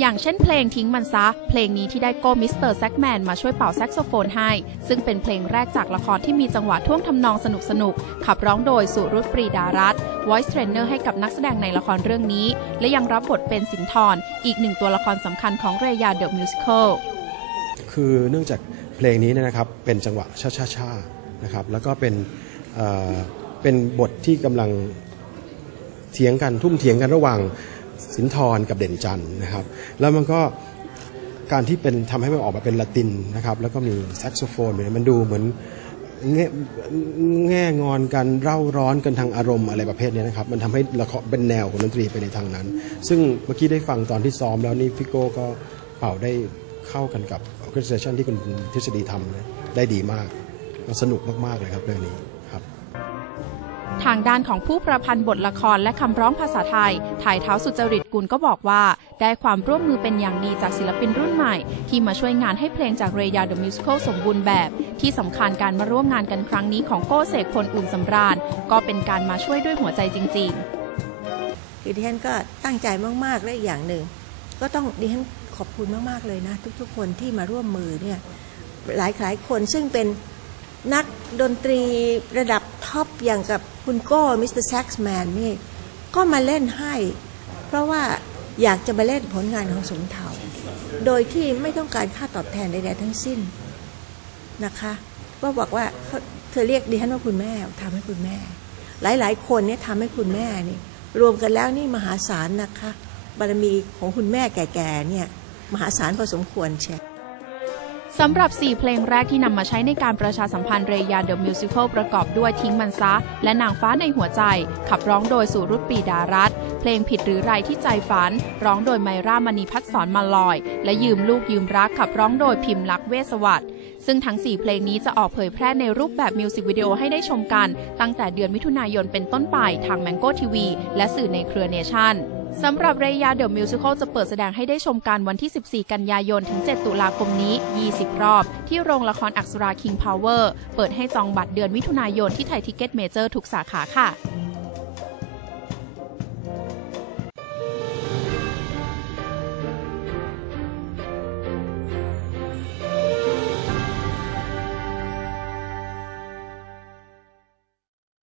อย่างเช่นเพลงทิ้งมันซะ เพลงนี้ที่ได้โก้มิสเตอร์แซกแมนมาช่วยเป่าแซกโซโฟนให้ ซึ่งเป็นเพลงแรกจากละครที่มีจังหวะท่วงทำนองสนุกสนุกขับร้องโดยสุรุตปรีดารัตน์ voice trainer ให้กับนักแสดงในละครเรื่องนี้ และยังรับบทเป็นสินทรอีกหนึ่งตัวละครสำคัญของเรยาเดอะมิวสิคลคือเนื่องจากเพลงนี้นะครับเป็นจังหวะช้าๆๆนะครับแล้วก็เป็นเเป็นบทที่กำลังเถียงกันทุ่มเถียงกันระหว่าง สินทรกับเด่นจันนะครับ แล้วมันก็การที่เป็นทำให้มันออกมาเป็นละตินนะครับ แล้วก็มีแซกโซโฟนเนี่ยมันดูเหมือนแง่แง่งอนกันเร่าร้อนกันทางอารมณ์อะไรประเภทเนี้ยนะครับ มันทำให้ละครเป็นแนวของดนตรีไปในทางนั้น ซึ่งเมื่อกี้ได้ฟังตอนที่ซ้อมแล้วนี่พี่โก้ก็เป่าได้เข้ากันกับ orchestration ที่คุณทฤษฎีทำนะได้ดีมากสนุกมาก ๆ เลยครับเรื่องนี้ ทางด้านของผู้ประพันธ์บทละครและคำร้องภาษาไทย ถ่ายเท้าสุจริตกุลก็บอกว่า ได้ความร่วมมือเป็นอย่างดีจากศิลปินรุ่นใหม่ ที่มาช่วยงานให้เพลงจากเรยาเดอะมิวสิคลสมบูรณ์แบบ ที่สำคัญการมาร่วมงานกันครั้งนี้ของโก้เสกพลอุ่นสำราญ ก็เป็นการมาช่วยด้วยหัวใจจริง ๆ คือดิฉันก็ตั้งใจมากๆและอีกอย่างหนึ่งก็ต้องดิฉันขอบคุณมากๆเลยนะ ทุกๆ คนที่มาร่วมมือเนี่ยหลายหลายคนซึ่งเป็น นักดนตรีระดับท็อปอย่างกับคุณโก้มิสเตอร์แซ็กซ์แมนนี่ ก็มาเล่นให้ เพราะว่าอยากจะมาเล่นผลงานของสมเทาโดยที่ไม่ต้องการค่าตอบแทนใดๆทั้งสิ้นนะคะก็บอกว่าเธอเรียกดิฉันว่าคุณแม่ทำให้คุณแม่ หลายๆ คนเนี่ยทำให้คุณแม่นี่ รวมกันแล้วนี่มหาศาลนะคะ บารมีของคุณแม่แก่ๆเนี่ยมหาศาลพอสมควรเชียว สำหรับ 4 เพลงแรกที่นำมาใช้ในการประชาสัมพันธ์เรยาเดอะมิวสิควลประกอบด้วยทิ้งมันซะ และนางฟ้าในหัวใจ ขับร้องโดยสุรุตปีดารัตเพลงผิดหรือไรที่ใจฝัน ร้องโดยไมร่ามณีพัฒสอนมาลอย และยืมลูกยืมรักขับร้องโดยพิมพ์ลักษ์เวสวัสด์ซึ่งทั้ง 4 เพลงนี้จะออกเผยแพร่ในรูปแบบมิวสิกวิดีโอให้ได้ชมกัน ตั้งแต่เดือนมิถุนายนเป็นต้นไปทาง Mango TV และสื่อในเครือเนชั่น สำหรับเรยาเดอะมิวสิคลจะเปิดแสดงให้ได้ชมกันวันที่ 14 กันยายน ถึง 7 ตุลาคมนี้ 20 รอบ ที่โรงละครอักษราคิงพาวเวอร์ เปิดให้จองบัตรเดือนมิถุนายนที่ไทยทิกเก็ตเมเจอร์ทุกสาขาค่ะ